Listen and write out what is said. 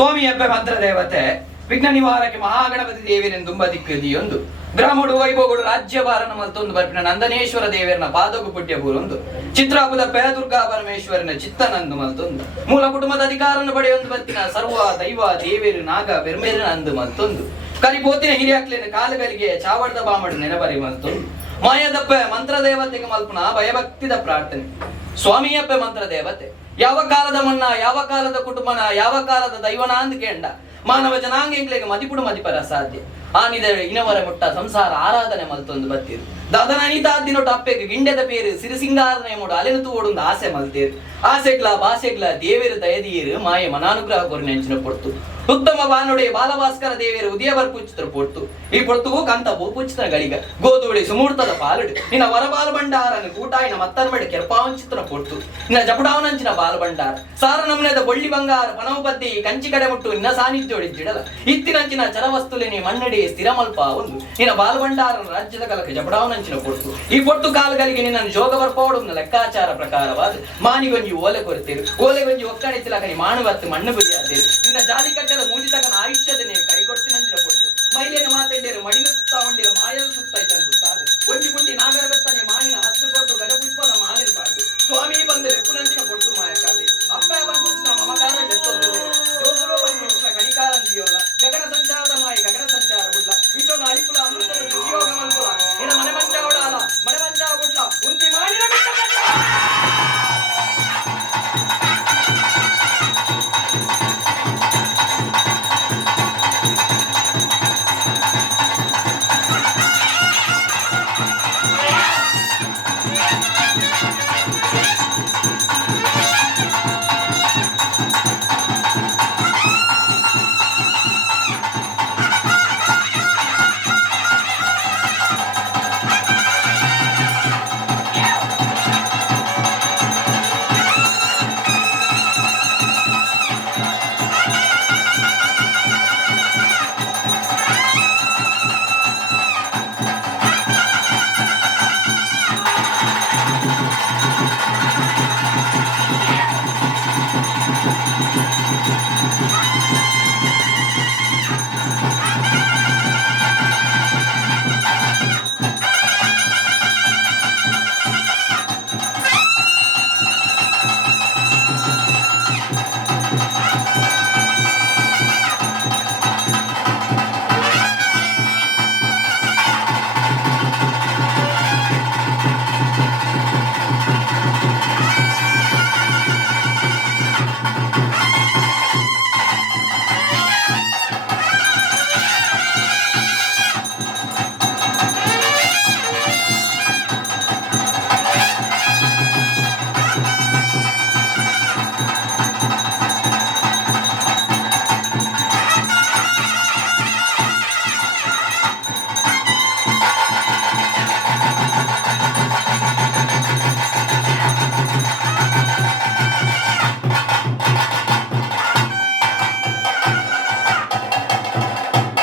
ಸ್ವಾಮಿ ಅಬ್ಬೆ ಭದ್ರ ದೇವತೆ ವಿಘ್ನ ನಿವಾರಕ್ಕೆ ಮಹಾಗಣಪತಿ ದೇವಿನೆಂದುಂಬ ದಿಕ್ಕದಿಯೊಂದು ಗ್ರಾಮಡು ವೈಭವಗಳು ರಾಜ್ಯಭಾರನ ಮತ್ತೊಂದು ಬರ್ಪಿನ ನಂದನೇಶ್ವರ ದೇವರನ ಪಾದೋಗು ಪುಟ್ಯಪೂರೊಂದು ಚಿತ್ರಾಪುದ ಪೇ ದುರ್ಗಾ ಪರಮೇಶ್ವರನ ಚಿತ್ತನಂದು ಮತ್ತೊಂದು ಮೂಲ ಕುಟುಂಬದ ಅಧಿಕಾರವನ್ನು ಪಡೆಯೊಂದು ಬತ್ತಿನ ಸರ್ವ ದೈವ ದೇವೇರು ನಾಗ ಬೆರ್ಮೇರಿನಂದು ಮತ್ತೊಂದು ಕರಿಪೋತಿನ ಹಿರಿಯಾಕ್ಲಿನ ಕಾಲಗಳಿಗೆ ಚಾವಡದ ಬಾಮಡು ನೆನಬರಿ ಮತ್ತೊಂದು ಮಾಯದಪ್ಪ ಮಂತ್ರ ದೇವತೆಗೆ ಮಲ್ಪುನ ಭಯಭಕ್ತಿದ ಪ್ರಾರ್ಥನೆ ಸ್ವಾಮಿಯಪ್ಪ ಮಂತ್ರ ದೇವತೆ ಯಾವ ಕಾಲದ ಮನ್ನ ಯಾವ ಕಾಲದ ಕುಟುಂಬನ ಯಾವ ಕಾಲದ ದೈವನ ಅಂದ್ ಕೇಂಡ ಮಾನವ ಜನಾಂಗಗಳಿಗೆ ಮದಿಪುಡು ಮದಿಪರ ಸಾಧ್ಯ ಆನಿದ ಇನವರ ಮುಟ್ಟ ಸಂಸಾರ ಆರಾಧನೆ ಮಲ್ತೊಂದು ಬತ್ತೀರು ದದನ ಅನಿತಾದಿನೊಟ್ಟು ಅಪ್ಪೆಗೆ ಗಿಂಡೆದ ಪೇರು ಸಿರಿಸಿಂಗಾರನೆ ಮೂಡು ಅಲೆನುತು ಓಡೊಂದು ಆಸೆ ಮಲ್ತೀರು ಆಸೆಗ್ಲ ಬಾಸೆಗ್ಲ ದೇವೇರು ದಯದೀರು ಮಾಯೆ ಮನಾನುಗ್ರಹ ಕೊರು ನೆಂಚಿನ ಪೊರ್ತು ಉತ್ತಮ ಬಾನುಡೆ ಬಾಲಭಾಸ್ಕರ ದೇವೇರು ಉದಯ ಬರ್ಪುಚ್ಚಿತ್ರ ಪೊರ್ತು ಈ ಪೊರ್ತುಗೂ ಕಂತ ಬೋಪುಚ್ಚಿತ್ರ ಗಳಿಗ ಗೋಧೂಳಿ ಸುಮೂರ್ತದ ಪಾಲುಡು ನಿನ್ನ ವರಬಾಲ ಭಂಡಾರನ ಕೂಟಾಯಿನ ಮತ್ತರ್ಮಡಿ ಕೆರ್ಪಾವಂಚಿತ್ರ ಪೊರ್ತು ನಿನ್ನ ಜಪುಡಾವನಂಚಿನ ಬಾಲ ಭಂಡಾರ ಸಾರ ನಮ್ನೆದ ಬೊಳ್ಳಿ ಬಂಗಾರ ಪನವು ಬದ್ದಿ ಕಂಚಿ ಕಡೆ ಮುಟ್ಟು ನಿನ್ನ ಸಾನ್ನಿಧ್ಯೋಡಿಜಿಡಲ ಇತ್ತಿನಂಚಿನ ಚರವಸ್ತುಲಿನಿ ಮಣ್ಣಡಿ ಸ್ಥಿರಮಲ್ಪ ಒಂದು ನಿನ್ನ ಬಾಲ ಭಂಡಾರನ ರಾಜ್ಯದ ಕಲಕ ಜಪುಡಾವನಂಚಿನ ಪೊರ್ತು ಈ ಪೊರ್ತು ಕಾಲಗಳಿಗೆ ನಿನ್ನನ್ನು ಜೋಗ ಬರ್ಪೋಡು ಲೆಕ್ಕಾಚಾರ ಪ್ರಕಾರವಾದ ಮಾನಿಗೊಂಜಿ ಓಲೆ ಕೊರುತ್ತೇರು ಓಲೆಗೊಂಜಿ ಒಕ್ಕಣಿತಿಲಕನಿ ಮಾಣುವತ್ತು ಮಣ್ಣು ಬಿರಿಯಾದೇರು ನಿನ್ನ ಜಾಲಿ ಕಟ್ಟದ ಮೂಜಿತಕನ ಆಯುಷ್ಯದ ಕೈ ಕೊಡ್ತೀನಿ ಅಂಚಿನ ಪೊರ್ತು ಮಹಿಳೆಯನ್ನು ಮಾತಾಡಿದರು ಮಡಿನ